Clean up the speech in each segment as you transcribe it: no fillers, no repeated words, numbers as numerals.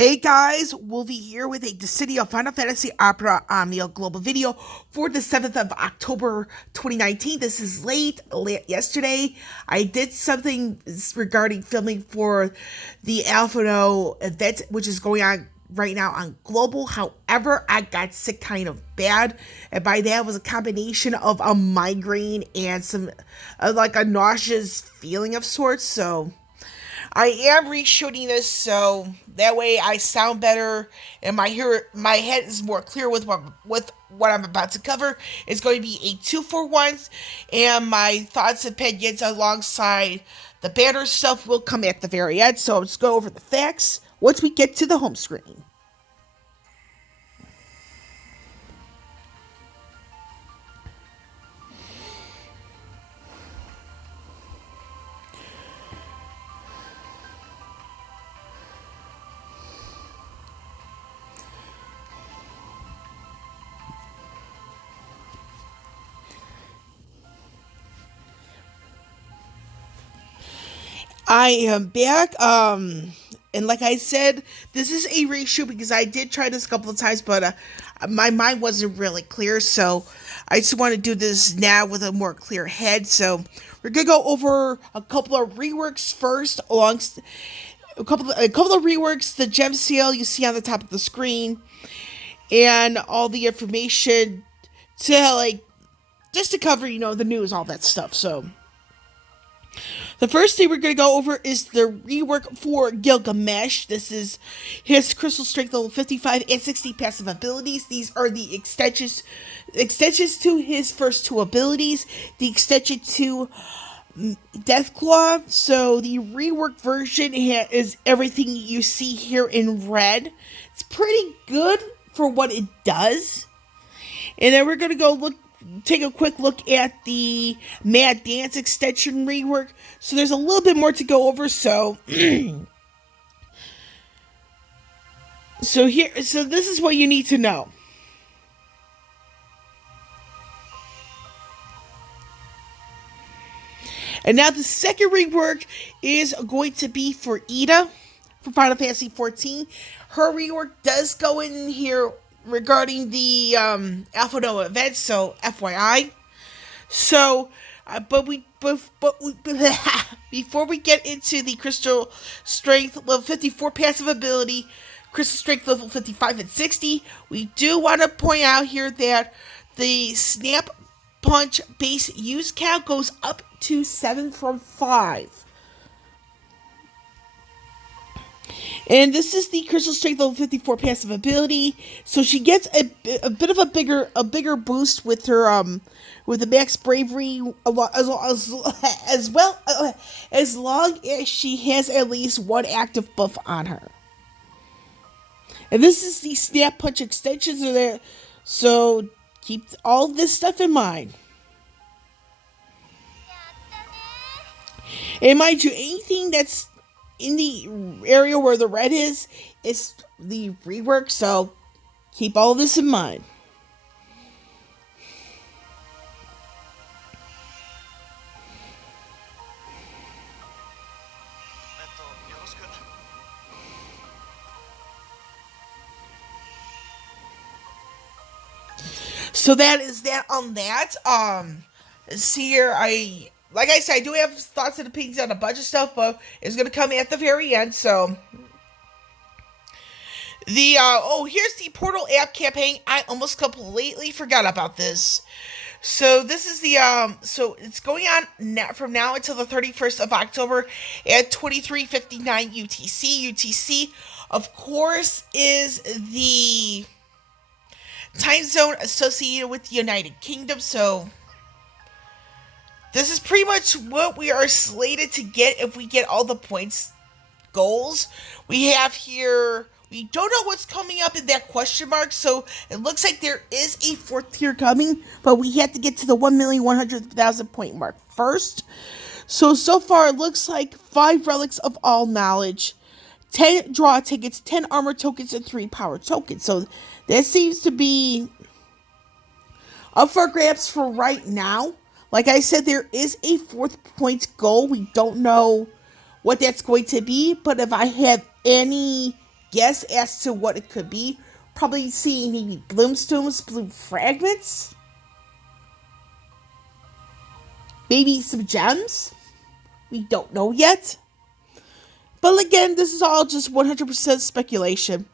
Hey guys, Wolfie here with a City of Final Fantasy Opera Omnia Global video for the 7th of October 2019. This is late yesterday. I did something regarding filming for the Alphinaud event, which is going on right now on Global. However, I got sick kind of bad, and by that was a combination of a migraine and some like a nauseous feeling of sorts, so I am reshooting this so that way I sound better and my head is more clear with what I'm about to cover. It's going to be a 2-for-1, and my thoughts and opinions alongside the banner stuff will come at the very end. So let's go over the facts once we get to the home screen. I am back. And like I said, this is a reshoot because I did try this a couple of times, but my mind wasn't really clear. So I just want to do this now with a more clear head. So we're gonna go over a couple of reworks first, a couple of reworks, the gem seal you see on the top of the screen, and all the information to just to cover the news, all that stuff. So the first thing we're going to go over is the rework for Gilgamesh. This is his crystal strength level 55 and 60 passive abilities. These are the extensions to his first two abilities. The extension to Deathclaw. So the rework version is everything you see here in red. It's pretty good for what it does. And then we're going to take a quick look at the Mad Dance extension rework. So there's a little bit more to go over. So so this is what you need to know. And now the second rework is going to be for Ida for Final Fantasy XIV. Her rework does go in here regarding the Alphinaud event, so FYI. So, before we get into the Crystal Strength level 54 passive ability, Crystal Strength level 55 and 60, we do want to point out here that the Snap Punch base use count goes up to 7 from 5. And this is the Crystal Strength level 54 passive ability, so she gets a bit of a bigger boost with her with the max bravery as long as she has at least one active buff on her. And this is the Snap Punch extensions are there, so keep all this stuff in mind. And mind you, anything that's in the area where the red is the rework, so keep all this in mind. So that is that on that. See here, like I said, I do have thoughts and opinions on a bunch of stuff, but it's going to come at the very end, so. Here's the Portal app campaign. I almost completely forgot about this. So this is so it's going on from now until the 31st of October at 23:59 UTC. UTC, of course, is the time zone associated with the United Kingdom, so this is pretty much what we are slated to get if we get all the points goals. We have here, we don't know what's coming up in that question mark, so it looks like there is a 4th tier coming, but we have to get to the 1,100,000 point mark first. So far it looks like 5 relics of all knowledge, 10 draw tickets, 10 armor tokens, and 3 power tokens. So that seems to be up for grabs for right now. Like I said, there is a 4th point goal. We don't know what that's going to be, but if I have any guess as to what it could be. Probably seeing maybe bloomstones, bloom fragments. Maybe some gems. We don't know yet. But again, this is all just 100% speculation.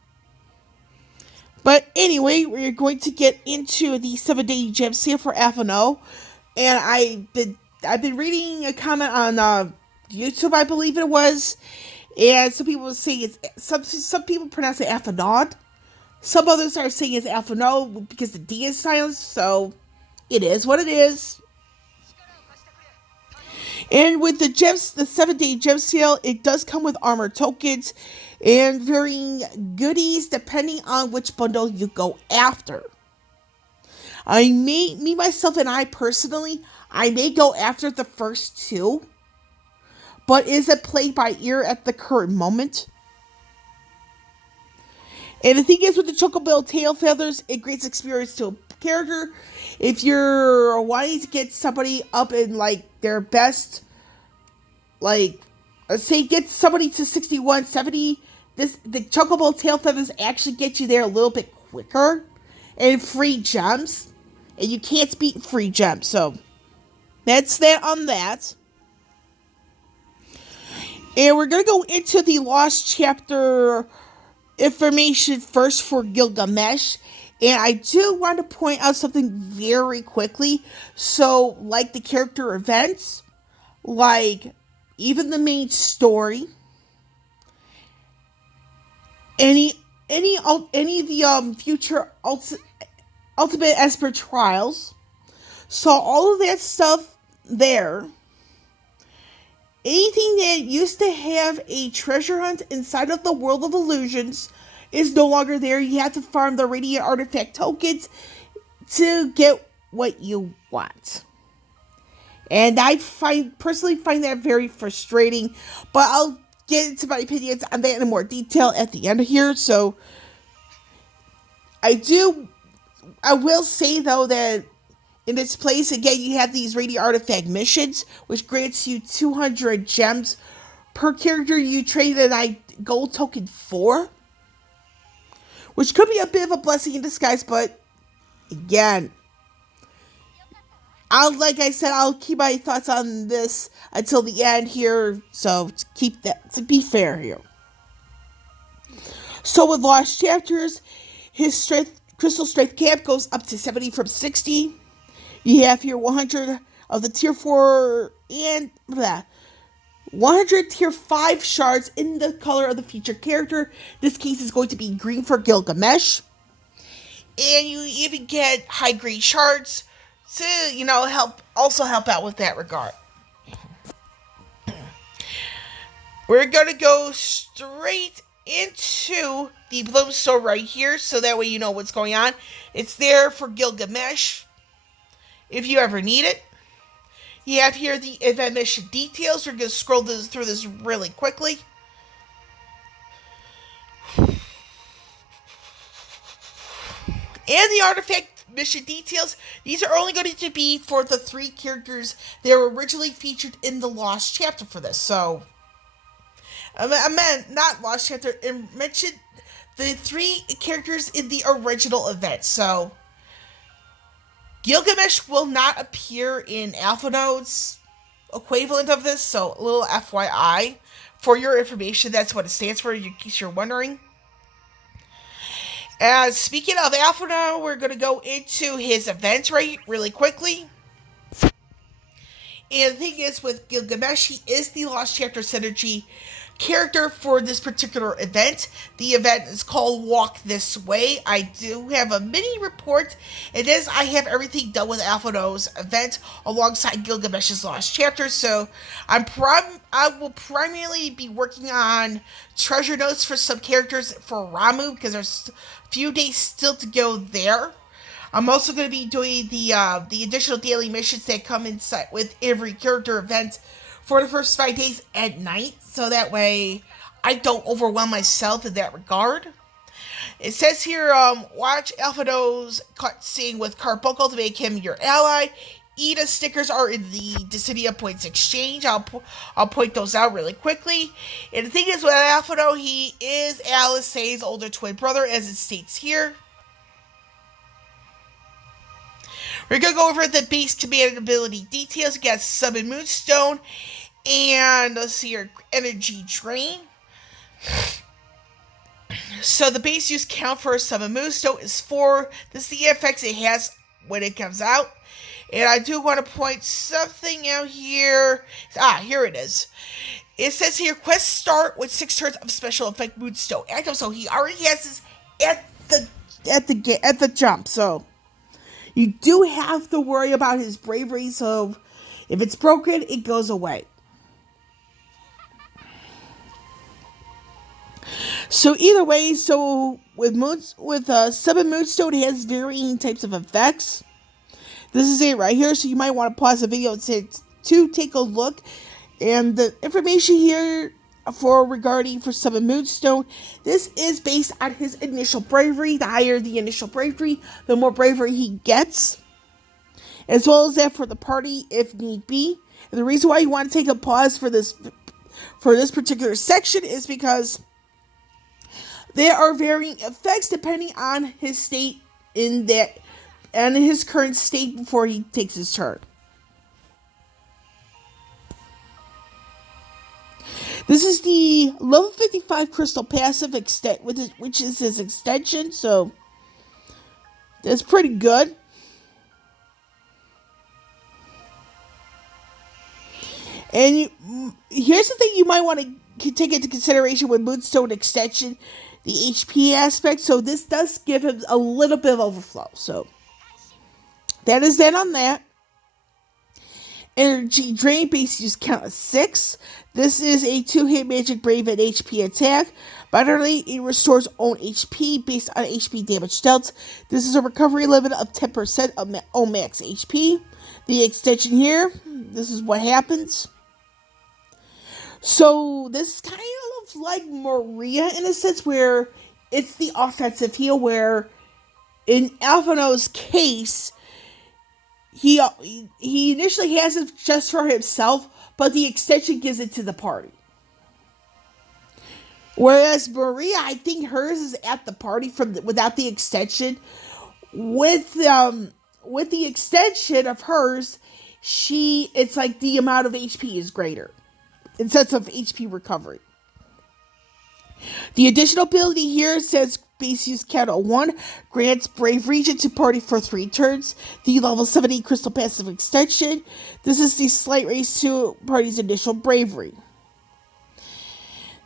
But anyway, we're going to get into the 7-day gem sale for Alphinaud. And I've been reading a comment on YouTube, I believe it was. And some people say it's some people pronounce it Alphinaud. Some others are saying it's Alphinaud because the D is silenced, so it is what it is. And with the 7-day gem sale, it does come with armor tokens and varying goodies depending on which bundle you go after. Myself, and I personally, I may go after the first two, but is it play by ear at the current moment? And the thing is, with the Chocobo tail feathers, it grants experience to a character. If you're wanting to get somebody up in like their best, like say get somebody to 61, 70, the Chocobo tail feathers actually get you there a little bit quicker, and free gems, and you can't beat free gems. So that's that on that. And we're gonna go into the Lost Chapter information first for Gilgamesh. And I do want to point out something very quickly. So, like the character events, like even the main story, any of the future Ultimate Esper trials. So all of that stuff there. Anything that used to have a treasure hunt inside of the World of Illusions is no longer there. You have to farm the Radiant Artifact tokens to get what you want. And I personally find that very frustrating. But I'll get into my opinions on that in more detail at the end of here. So I will say though that in its place, again, you have these Radiant Artifact missions, which grants you 200 gems per character you trade a gold token for. Which could be a bit of a blessing in disguise, but again, like I said, I'll keep my thoughts on this until the end here, so to be fair here. So with Lost Chapters, his Crystal Strength Cap goes up to 70 from 60. You have here 100 of the Tier 4 and 100 Tier 5 shards in the color of the featured character. This case is going to be green for Gilgamesh. And you even get high grade shards to, help out with that regard. We're going to go straight into the Bloomstone right here, so that way you know what's going on. It's there for Gilgamesh, if you ever need it. You have here the event mission details. We're going to scroll through this really quickly. And the artifact mission details. These are only going to be for the 3 characters that were originally featured in the Lost Chapter for this. So, I meant not Lost Chapter. I mentioned the 3 characters in the original event. So, Gilgamesh will not appear in Alphinaud's equivalent of this, so a little FYI. For your information, that's what it stands for, in case you're wondering. As speaking of Alphinaud, we're going to go into his events really quickly. And the thing is, with Gilgamesh, he is the Lost Chapter Synergy character for this particular event. The event is called Walk This Way. I do have a mini report. It is, I have everything done with Alphinaud's event alongside Gilgamesh's Lost Chapter, so I will primarily be working on treasure notes for some characters for Ramuh, because there's a few days still to go there. I'm also going to be doing the additional daily missions that come inside with every character event for the first 5 days at night, so that way I don't overwhelm myself in that regard. It says here, watch Alphinaud's cutscene with Carbuncle to make him your ally. ETA stickers are in the Dissidia Points Exchange. I'll point those out really quickly. And the thing is with Alphinaud, he is Alisaie's older twin brother, as it states here. We're going to go over the base command ability details. We got Summon Moonstone, and let's see here, Energy Drain. So the base use count for Summon Moonstone is 4. This is the effects it has when it comes out. And I do want to point something out here. Here it is. It says here, quest start with 6 turns of special effect Moonstone active. So he already has this at the jump. So you do have to worry about his bravery. So if it's broken, it goes away. So either way, with Summon Moonstone, it has varying types of effects. This is it right here, so you might want to pause the video to take a look. And the information here for Summon Moonstone, this is based on his initial bravery. The higher the initial bravery, the more bravery he gets, as well as that for the party if need be. And the reason why you want to take a pause for this particular section is because there are varying effects depending on his state and his current state before he takes his turn. This is the level 55 crystal passive which is his extension, so that's pretty good. And here's the thing you might want to take into consideration with Moonstone extension, the HP aspect. So this does give him a little bit of overflow. So that is that on that. Energy Drain base use count of 6. This is a 2-hit magic brave and HP attack. Finally, it restores own HP based on HP damage dealt. This is a recovery limit of 10% of max HP. The extension here, this is what happens. So this is kind of like Maria in a sense, where it's the offensive heal, where in Alphinaud's case, he initially has it just for himself, but the extension gives it to the party. Whereas Maria, I think hers is at the party without the extension. With the extension of hers, it's like the amount of HP is greater in sense of HP recovery. The additional ability here says base use count of 1, grants Brave Regent to party for 3 turns. The level 70 crystal passive extension. This is the slight raise to party's initial bravery.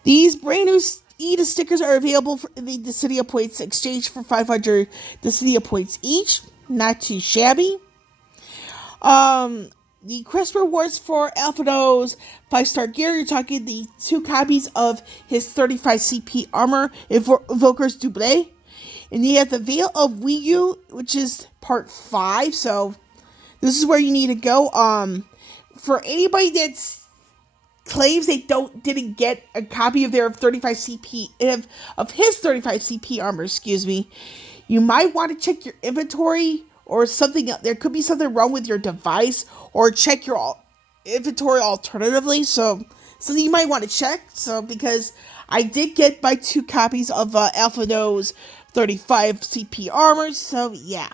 These brand new ETA stickers are available in the Dissidia Points Exchange for 500 Dissidia Points each. Not too shabby. The quest rewards for Alphinaud's 5-star gear, you're talking the 2 copies of his 35 CP armor, Evoker's Double. And you have the Veil of Wiyu, which is part 5, so this is where you need to go. For anybody that claims they didn't get a copy of their 35 CP, of his 35 CP armor, you might want to check your inventory or something. There could be something wrong with your device, or check your inventory alternatively. So something you might want to check. So because I did get my 2 copies of Alphinaud's 35 CP armor. So yeah.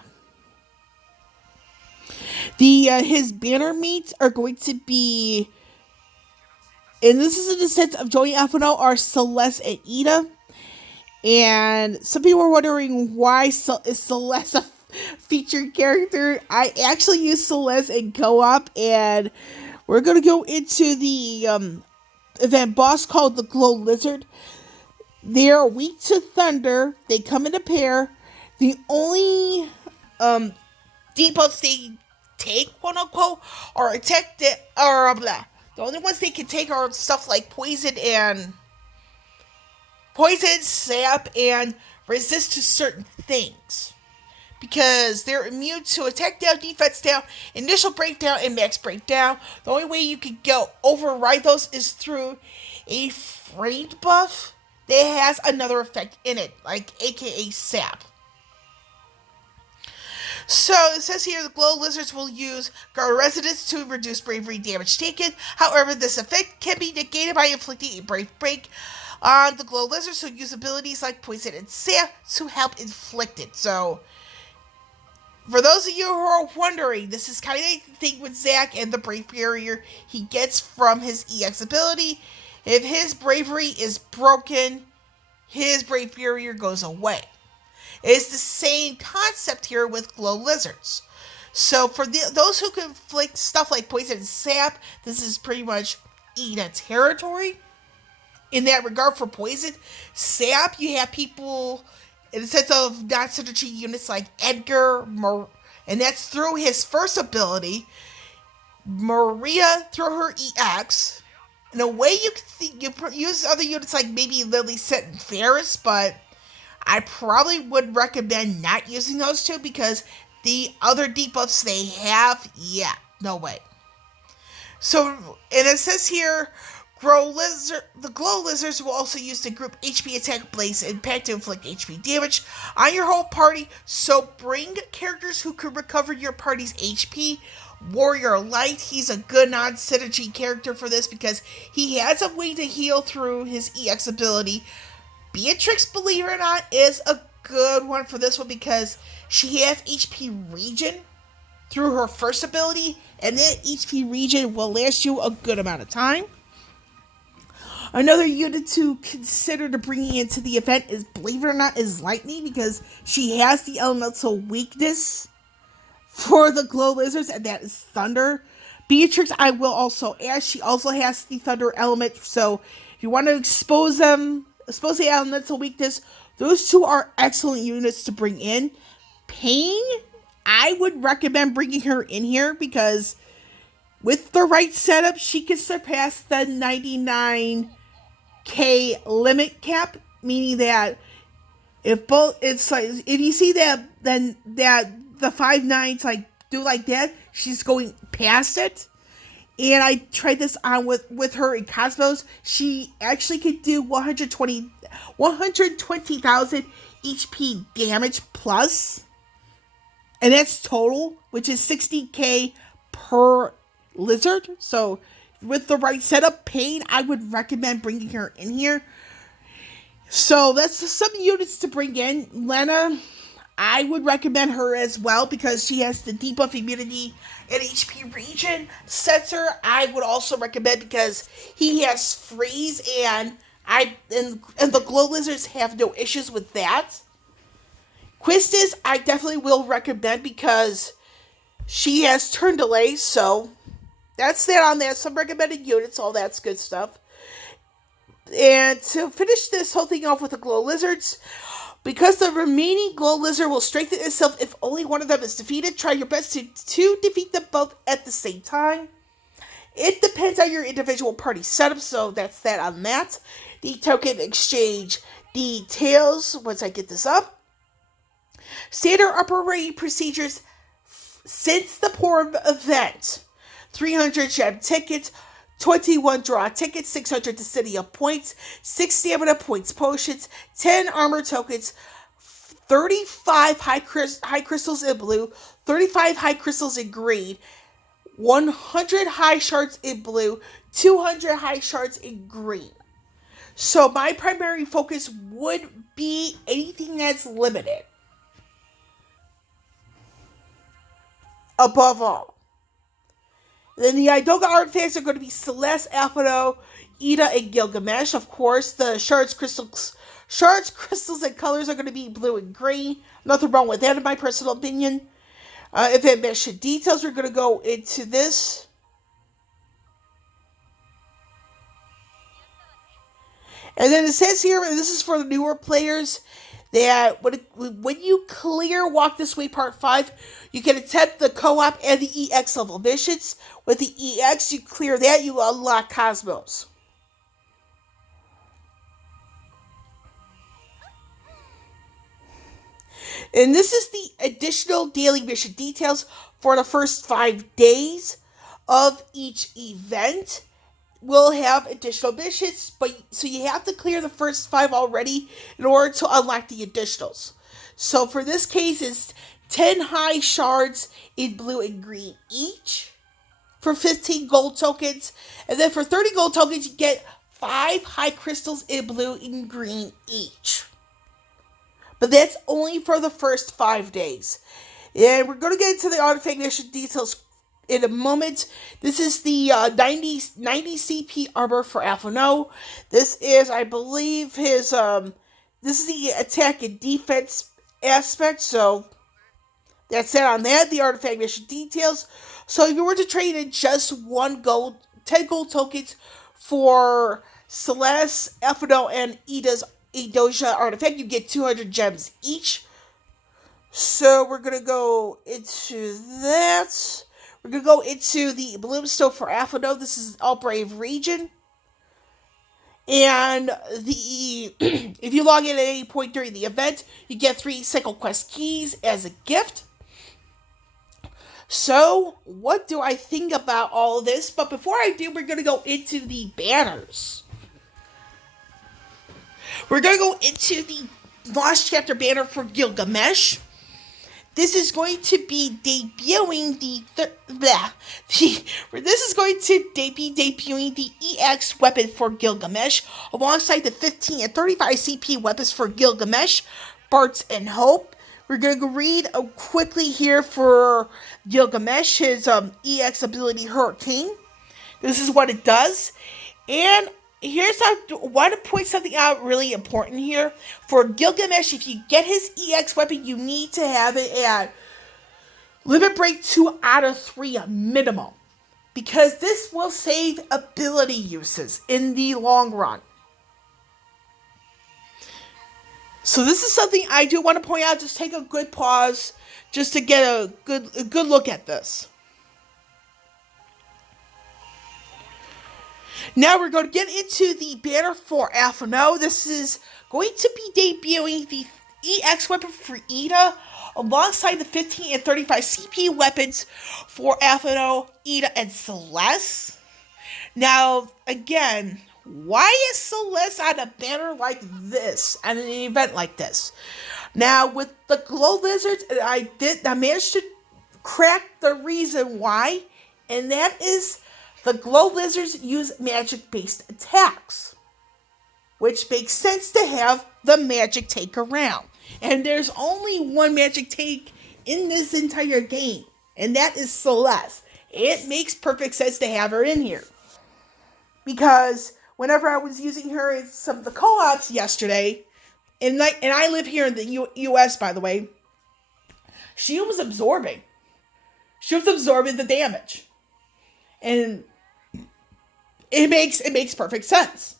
His banner mates are going to be, and this is in the sense of joining Alphinaud, are Celeste and ETA. And some people are wondering why is Celeste a featured character. I actually use Celeste in co-op, and we're going to go into the event boss called the Glow Lizard. They are weak to thunder. They come in a pair. The only debuffs they take, quote unquote, are attack the only ones they can take are stuff like poison, sap, and resist to certain things. Because they're immune to attack down, defense down, initial breakdown, and max breakdown. The only way you can override those is through a framed buff that has another effect in it, like aka sap. So it says here the glow lizards will use guard resonance to reduce bravery damage taken. However, this effect can be negated by inflicting a brave break on the glow lizards, so use abilities like poison and sap to help inflict it. So for those of you who are wondering, this is kind of the thing with Zack and the brave barrier he gets from his EX ability. If his bravery is broken, his brave barrier goes away. It's the same concept here with glow lizards. So for those who can inflict stuff like poison and sap, this is pretty much Ida territory. In that regard, for poison, sap, you have people in the sense of non-synergy units like Edgar, and that's through his first ability. Maria through her EX. In a way, you can use other units like maybe Lily, Set, and Ferris, but I probably would recommend not using those two because the other debuffs they have, yeah, no way. So, and it says here, the glow lizards will also use the group HP attack blaze impact to inflict HP damage on your whole party. So bring characters who can recover your party's HP. Warrior Light, he's a good non-synergy character for this because he has a way to heal through his EX ability. Beatrix, believe it or not, is a good one for this one because she has HP regen through her first ability, and that HP regen will last you a good amount of time. Another unit to consider to bring into the event is, believe it or not, is Lightning because she has the elemental weakness for the glow lizards, and that is Thunder. Beatrix, I will also add, she also has the Thunder element, so if you want to expose the elemental weakness, those two are excellent units to bring in. Pain, I would recommend bringing her in here because with the right setup, she can surpass the 99k limit cap, meaning that if you see that, then that the 5/9s like do like that, she's going past it. And I tried this on with her in Cosmos. She actually could do 120,000 HP damage plus. And that's total, which is 60k per lizard. So with the right setup, Pain, I would recommend bringing her in here. So that's some units to bring in. Lena, I would recommend her as well because she has the debuff immunity and HP regen. Censor, I would also recommend because he has freeze and the glow lizards have no issues with that. Quistis, I definitely will recommend because she has turn delay, so that's that on there. Some recommended units, all that's good stuff. And to finish this whole thing off with the glow lizards, because the remaining glow lizard will strengthen itself if only one of them is defeated, try your best to defeat them both at the same time. It depends on your individual party setup, so that's that on that. The token exchange details, once I get this up. Standard operating procedures since the Porum event. 300 gem tickets, 21 draw tickets, 600 Dissidia points, 6 stamina points potions, 10 armor tokens, 35 high crystals in blue, 35 high crystals in green, 100 high shards in blue, 200 high shards in green. So my primary focus would be anything that's limited. Above all. Then the Idoga artifacts are going to be Celeste, Alphinaud, Ida, and Gilgamesh. Of course, the shards, crystals, and colors are going to be blue and green. Nothing wrong with that, in my personal opinion. Event mission details, we're going to go into this. And then it says here, and this is for the newer players, that when you clear Walk This Way Part 5, you can attempt the co-op and the EX level missions. With the EX, you clear that, you unlock Cosmos. And this is the additional daily mission details for the first 5 days of each event. Will have additional missions, so you have to clear the first 5 already in order to unlock the additionals. So for this case, it's 10 high shards in blue and green each for 15 gold tokens. And then for 30 gold tokens, you get 5 high crystals in blue and green each. But that's only for the first 5 days. And we're going to get into the artifact mission details in a moment. This is the 90 CP armor for Alphinaud. This is, I believe, his this is the attack and defense aspect. So that's it on that. The artifact mission details. So if you were to trade in just 10 gold tokens for Celeste, Alphinaud, and Ida's Edosia artifact, you get 200 gems each. So we're going to go into that. We're going to go into the Bloomstone for Alphinaud. This is All Brave region. And if you log in at any point during the event, you get 3 Cycle Quest keys as a gift. So, what do I think about all of this? But before I do, we're going to go into the banners. We're going to go into the Lost Chapter banner for Gilgamesh. This is going to be debuting the EX weapon for Gilgamesh, alongside the 15 and 35 CP weapons for Gilgamesh, Bart's and Hope. We're going to read quickly here for Gilgamesh, his EX ability Hurricane. This is what it does. And here's how I want to point something out really important here. For Gilgamesh, if you get his EX weapon, you need to have it at Limit Break 2 out of 3 minimum. Because this will save ability uses in the long run. So this is something I do want to point out. Just take a good pause just to get a good look at this. Now we're going to get into the banner for Alphinaud. This is going to be debuting the EX weapon for Ida, alongside the 15 and 35 CP weapons for Alphinaud, Ida, and Celeste. Now, again, why is Celeste on a banner like this, at an event like this? Now, with the Glow Lizards, I managed to crack the reason why, and that is the Glow Lizards use magic-based attacks, which makes sense to have the magic take around. And there's only one magic take in this entire game, and that is Celeste. It makes perfect sense to have her in here. Because whenever I was using her in some of the co-ops yesterday, and I live here in the US, by the way, she was absorbing. She was absorbing the damage. And it makes perfect sense.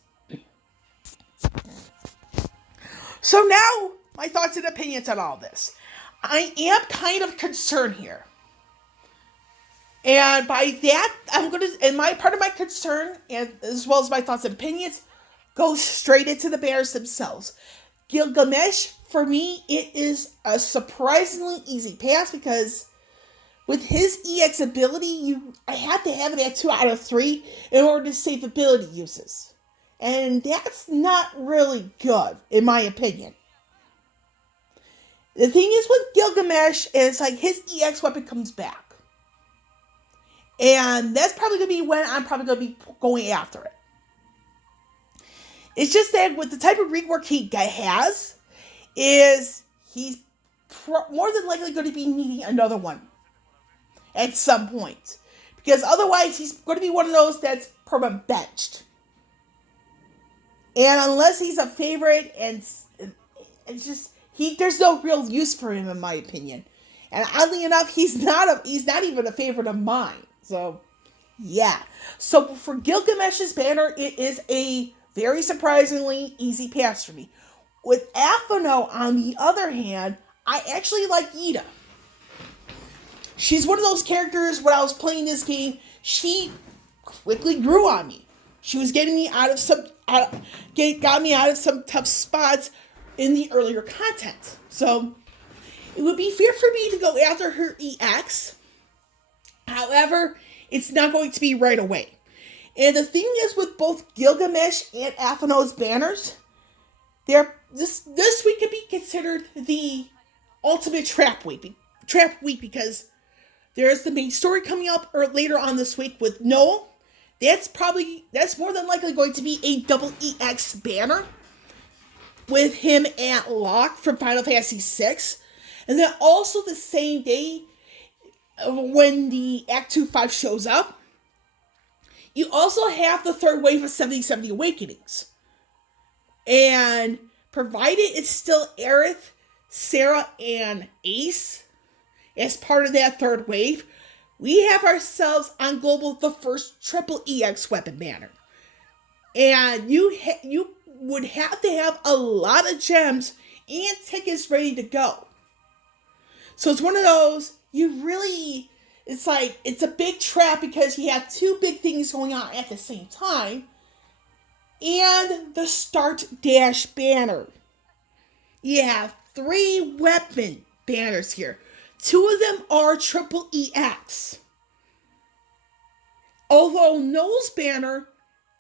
So now, my thoughts and opinions on all this. I am kind of concerned here. And by that, part of my concern, and as well as my thoughts and opinions, goes straight into the banners themselves. Gilgamesh, for me, it is a surprisingly easy pass, because with his EX ability, I have to have it at 2 out of 3 in order to save ability uses. And that's not really good, in my opinion. The thing is with Gilgamesh, is like his EX weapon comes back. And that's probably going to be when I'm probably going to be going after it. It's just that with the type of rework he has, is he's more than likely going to be needing another one at some point. Because otherwise, he's going to be one of those that's perma-benched. And unless he's a favorite, and it's just, there's no real use for him, in my opinion. And oddly enough, he's not even a favorite of mine. So, yeah. So, for Gilgamesh's banner, it is a very surprisingly easy pass for me. With Alphinaud, on the other hand, I actually like Ida. She's one of those characters, when I was playing this game, she quickly grew on me. She was getting me got me out of some tough spots in the earlier content. So, it would be fair for me to go after her EX. However, it's not going to be right away. And the thing is, with both Gilgamesh and Alphinaud's banners, this week could be considered the ultimate trap week. trap week because there's the main story coming up or later on this week with Noel. That's more than likely going to be a double EX banner with him and Locke from Final Fantasy VI. And then also the same day when the Act 2-5 shows up, you also have the third wave of 7070 Awakenings. And provided it's still Aerith, Sarah, and Ace as part of that third wave, we have ourselves on Global the first triple EX weapon banner. And you would have to have a lot of gems and tickets ready to go. So it's one of those, it's a big trap because you have two big things going on at the same time. And the Start Dash banner. You have 3 weapon banners here. 2 of them are triple EX. Although Noel's banner,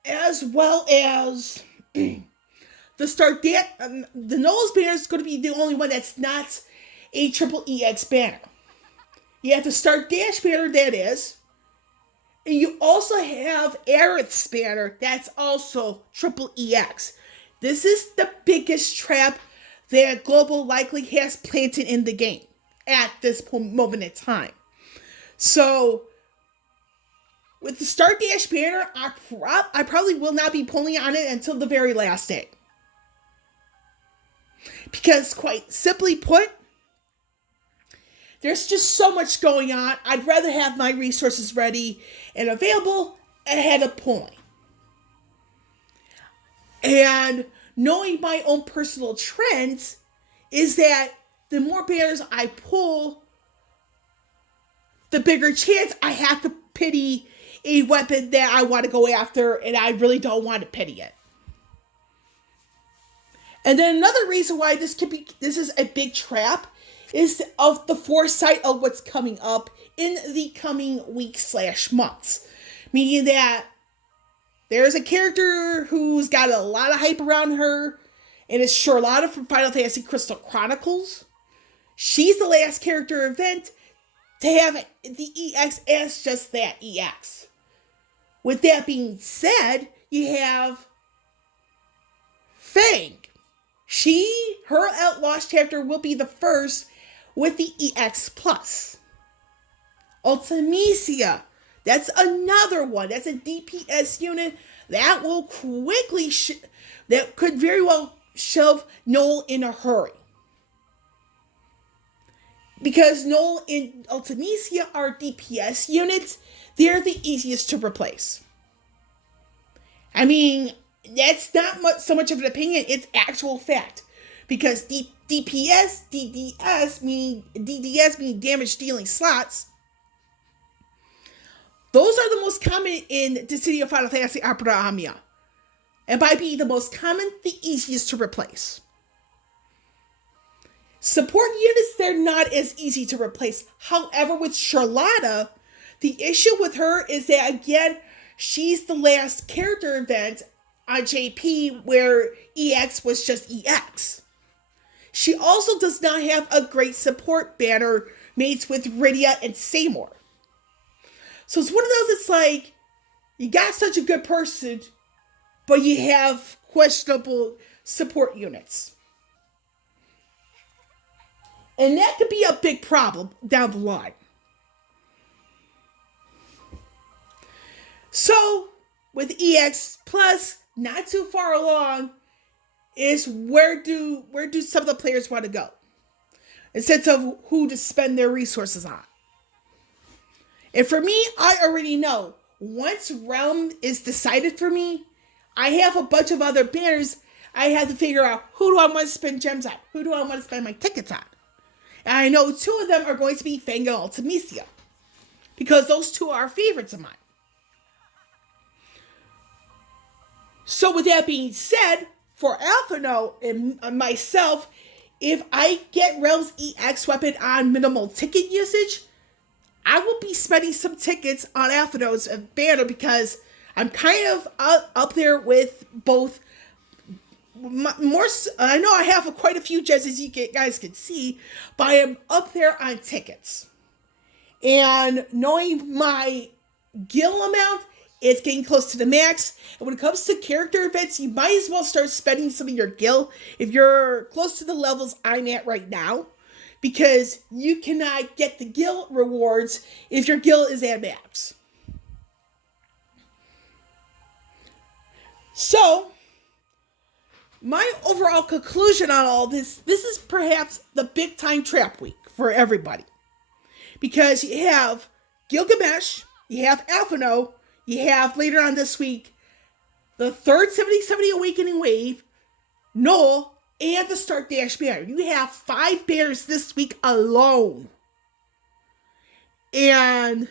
as well as the Noel's banner is going to be the only one that's not a triple EX banner. You have the Start Dash banner, that is. And you also have Aerith's banner, that's also triple EX. This is the biggest trap that Global likely has planted in the game at this moment in time. So, with the Start Dash banner, I probably will not be pulling on it until the very last day. Because, quite simply put, there's just so much going on. I'd rather have my resources ready and available ahead of pulling. And knowing my own personal trends is that the more banners I pull, the bigger chance I have to pity a weapon that I want to go after and I really don't want to pity it. And then another reason why this is a big trap is of the foresight of what's coming up in the coming weeks/months. Meaning that there's a character who's got a lot of hype around her, and it's Charlotta from Final Fantasy Crystal Chronicles. She's the last character event to have the EX as just that, EX. With that being said, you have Fang. Her Outlaws chapter will be the first with the EX+. Ultimisia, that's another one. That's a DPS unit that will quickly, that could very well shove Noel in a hurry. Because Noel and Ultimisia are DPS units, they're the easiest to replace. I mean, that's not so much of an opinion, it's actual fact. Because DDS meaning damage dealing slots, those are the most common in the City of Final Fantasy Opera Amia. And by being the most common, the easiest to replace. Support units, they're not as easy to replace. However, with Charlotta, the issue with her is that, again, she's the last character event on JP where EX was just EX. She also does not have a great support banner mates with Rydia and Seymour. So it's one of those, it's like, you got such a good person, but you have questionable support units. And that could be a big problem down the line. So, with EX Plus, not too far along, is where do some of the players want to go? In sense of who to spend their resources on. And for me, I already know. Once Realm is decided for me, I have a bunch of other banners. I have to figure out who do I want to spend gems on? Who do I want to spend my tickets on? And I know 2 of them are going to be Fang and Ultimisia. Because those 2 are favorites of mine. So with that being said, for Alphinaud and myself, if I get Realm's EX weapon on minimal ticket usage, I will be spending some tickets on Alphinaud's banner because I'm kind of up there with both I know I have quite a few gens, as you guys can see, but I am up there on tickets. And knowing my gil amount, it's getting close to the max. And when it comes to character events, you might as well start spending some of your gil if you're close to the levels I'm at right now, because you cannot get the gil rewards if your gil is at max. So, my overall conclusion on all this is perhaps the big time trap week for everybody. Because you have Gilgamesh, you have Alphinaud, you have later on this week the third 70/70 Awakening Wave, Noel, and the Start Dash banner. You have 5 banners this week alone. And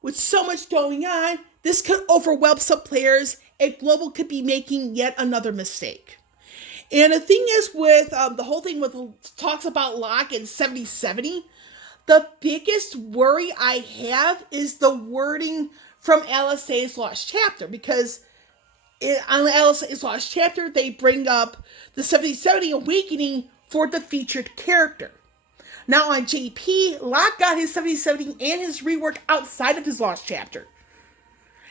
with so much going on, this could overwhelm some players, and Global could be making yet another mistake. And the thing is with the whole thing with talks about Locke and 70/70, the biggest worry I have is the wording from Alisaie's Lost Chapter, because on Alisaie's Lost Chapter, they bring up the 70/70 Awakening for the featured character. Now on JP, Locke got his 70/70 and his rework outside of his Lost Chapter.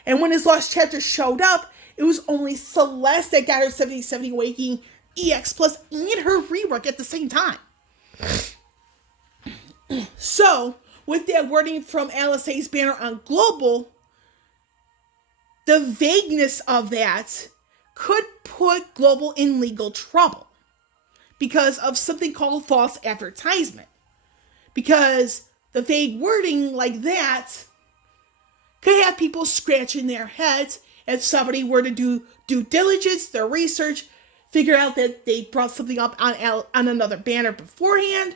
And when his Lost Chapter showed up, it was only Celeste that got her 70/70 Awakening EX Plus and her rework at the same time. So, with that wording from Alisaie's banner on Global, the vagueness of that could put Global in legal trouble because of something called false advertisement. Because the vague wording like that could have people scratching their heads if somebody were to do due diligence, their research, figure out that they brought something up on another banner beforehand,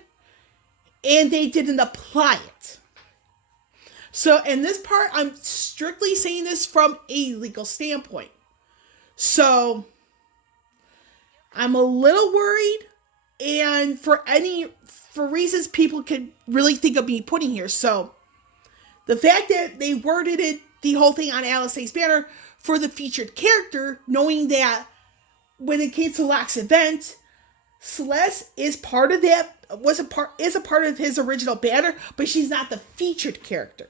and they didn't apply it. So, in this part, I'm strictly saying this from a legal standpoint. So, I'm a little worried, and for reasons people could really think of me putting here. So, the fact that they worded it, the whole thing on Alisaie's banner for the featured character, knowing that when it came to Locke's event, Celeste is part of that, is a part of his original banner, but she's not the featured character.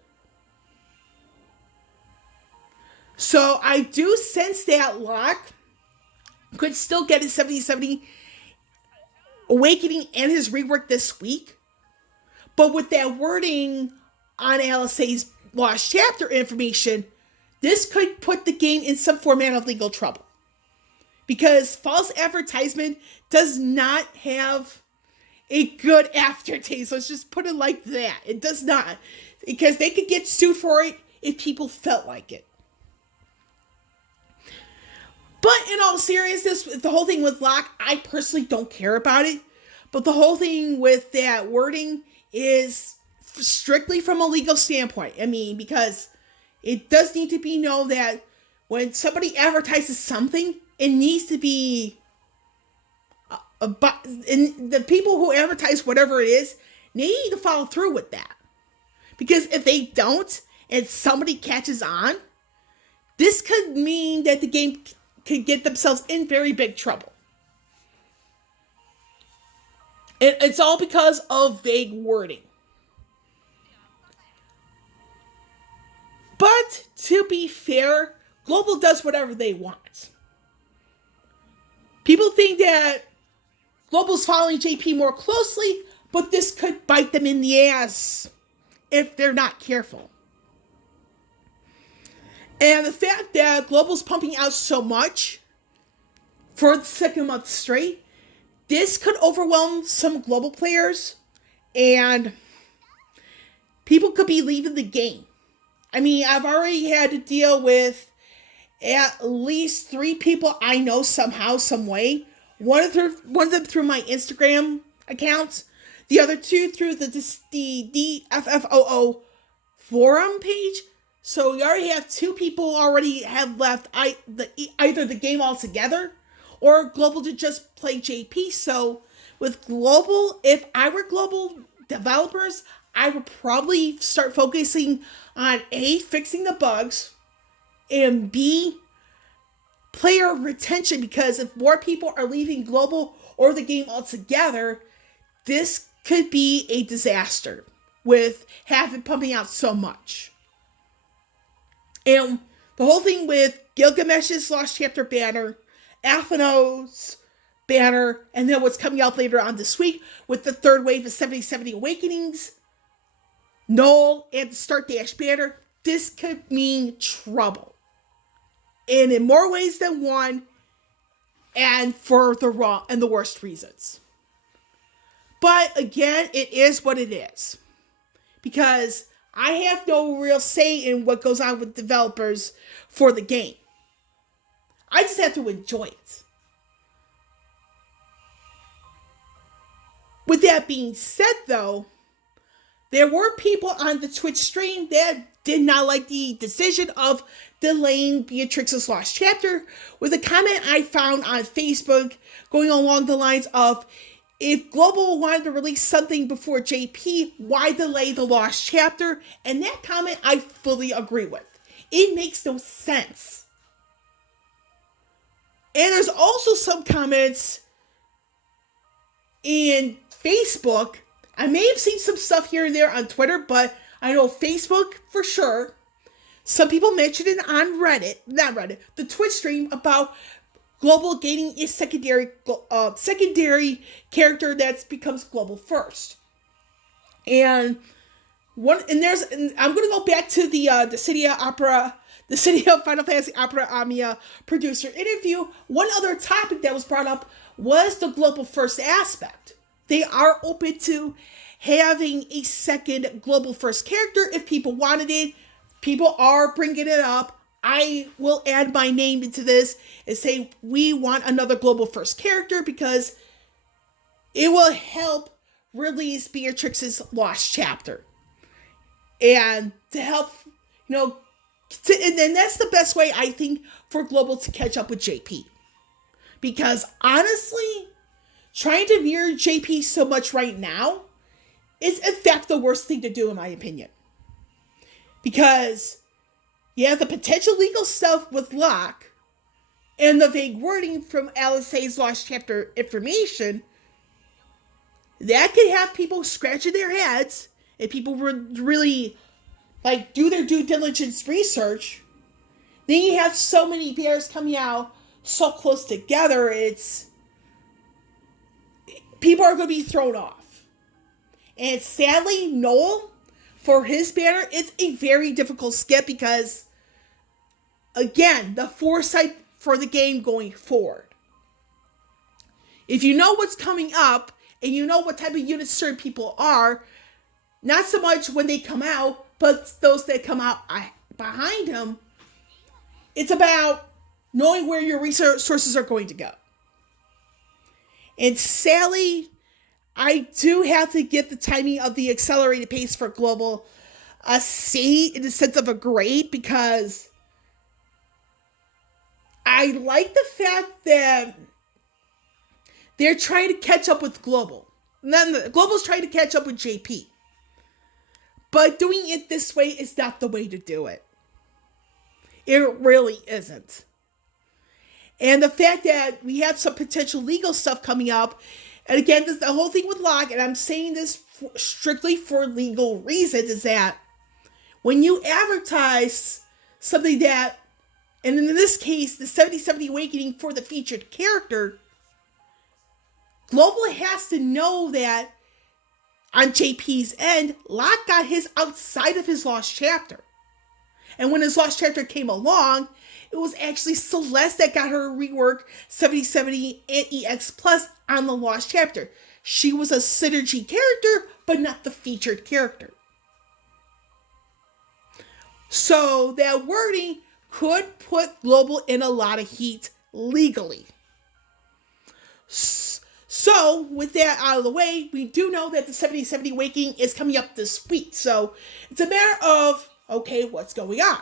So I do sense that Locke could still get his 70/70 Awakening and his rework this week, but with that wording on Alisaie's Lost Chapter information, this could put the game in some format of legal trouble. Because false advertisement does not have a good aftertaste. Let's just put it like that. It does not. Because they could get sued for it if people felt like it. But in all seriousness, the whole thing with Locke, I personally don't care about it. But the whole thing with that wording is strictly from a legal standpoint. I mean, because it does need to be known that when somebody advertises something, it needs to be, and the people who advertise whatever it is, need to follow through with that. Because if they don't, and somebody catches on, this could mean that the game could get themselves in very big trouble. It's all because of vague wording. But, to be fair, Global does whatever they want. People think that Global's following JP more closely, but this could bite them in the ass if they're not careful. And the fact that Global's pumping out so much for the second month straight, this could overwhelm some Global players, and people could be leaving the game. I mean, I've already had to deal with at least 3 people I know somehow, some way. One of them through my Instagram accounts, the other 2 through the DFFOO forum page. So we already have 2 people already have left either the game altogether or Global to just play JP. So with Global, if I were Global developers, I would probably start focusing on A, fixing the bugs, and B, player retention, because if more people are leaving global or the game altogether, this could be a disaster with having pumping out so much. And the whole thing with Gilgamesh's Lost Chapter banner, Alphinaud's banner, and then what's coming out later on this week with the third wave of 7070 Awakenings, Null, and the Start Dash banner, this could mean trouble. And in more ways than one, and for the wrong and the worst reasons. But again, it is what it is. Because I have no real say in what goes on with developers for the game. I just have to enjoy it. With that being said, though, there were people on the Twitch stream that did not like the decision of delaying Beatrix's Lost Chapter, with a comment I found on Facebook going along the lines of, if Global wanted to release something before JP, why delay the Lost Chapter? And that comment I fully agree with. It makes no sense. And there's also some comments in Facebook. I may have seen some stuff here and there on Twitter, but I know Facebook for sure. Some people mentioned it on Reddit, not Reddit, the Twitch stream, about Global gaining a secondary character that becomes Global first. And I'm going to go back to the City of Final Fantasy Opera Amia producer interview. One other topic that was brought up was the Global first aspect. They are open to having a second Global first character if people wanted it. People are bringing it up. I will add my name into this and say we want another Global first character because it will help release Beatrix's Lost Chapter. And to help, and that's the best way, I think, for Global to catch up with JP. Because honestly, trying to mirror JP so much right now is in fact the worst thing to do, in my opinion. Because you have the potential legal stuff with Locke and the vague wording from Alisaie's Lost Chapter information that could have people scratching their heads and people would really do their due diligence research. Then you have so many pairs coming out so close together, people are going to be thrown off. And sadly, Noel, for his banner, it's a very difficult skip because, again, the foresight for the game going forward. If you know what's coming up and you know what type of units certain people are, not so much when they come out, but those that come out behind them, it's about knowing where your resources are going to go. And sadly, I do have to give the timing of the accelerated pace for Global a C in the sense of a grade, because I like the fact that they're trying to catch up with Global. And then Global's trying to catch up with JP. But doing it this way is not the way to do it. It really isn't. And the fact that we have some potential legal stuff coming up, and again, the whole thing with Locke, and I'm saying this strictly for legal reasons, is that when you advertise something that, and in this case, the 7070 Awakening for the featured character, Global has to know that on JP's end, Locke got his outside of his Lost Chapter. And when his Lost Chapter came along, it was actually Celeste that got her rework 7070 and EX Plus on the Lost Chapter. She was a synergy character, but not the featured character. So that wording could put Global in a lot of heat legally. So with that out of the way, we do know that the 7070 Awakening is coming up this week. So it's a matter of, okay, what's going on?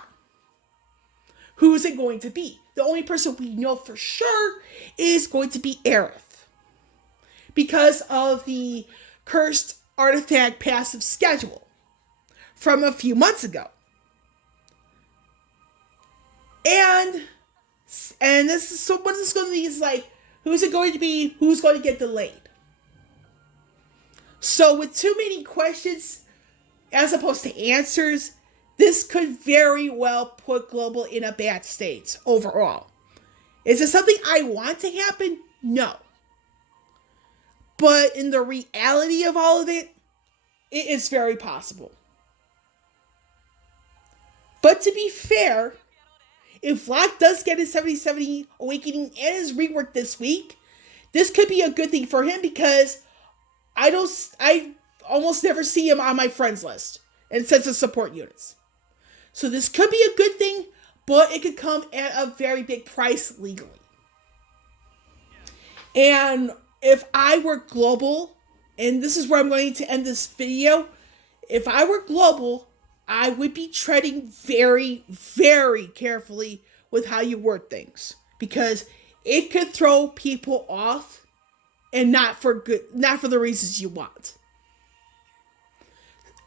Who is it going to be? The only person we know for sure is going to be Aerith, because of the cursed artifact passive schedule from a few months ago. And And this is so what this is going to be is like, who's it going to be? Who's going to get delayed? So with too many questions as opposed to answers, this could very well put global in a bad state overall. Is it something I want to happen? No. But in the reality of all of it, it is very possible. But to be fair, if Locke does get his 70/70 awakening and his rework this week, this could be a good thing for him because I almost never see him on my friends list and sense of support units. So this could be a good thing, but it could come at a very big price legally. And if I were global, and this is where I'm going to end this video, if I were global, I would be treading very, very carefully with how you word things, because it could throw people off, and not for the reasons you want.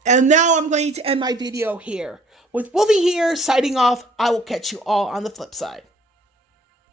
And now I'm going to end my video here. With Wolfie here signing off, I will catch you all on the flip side.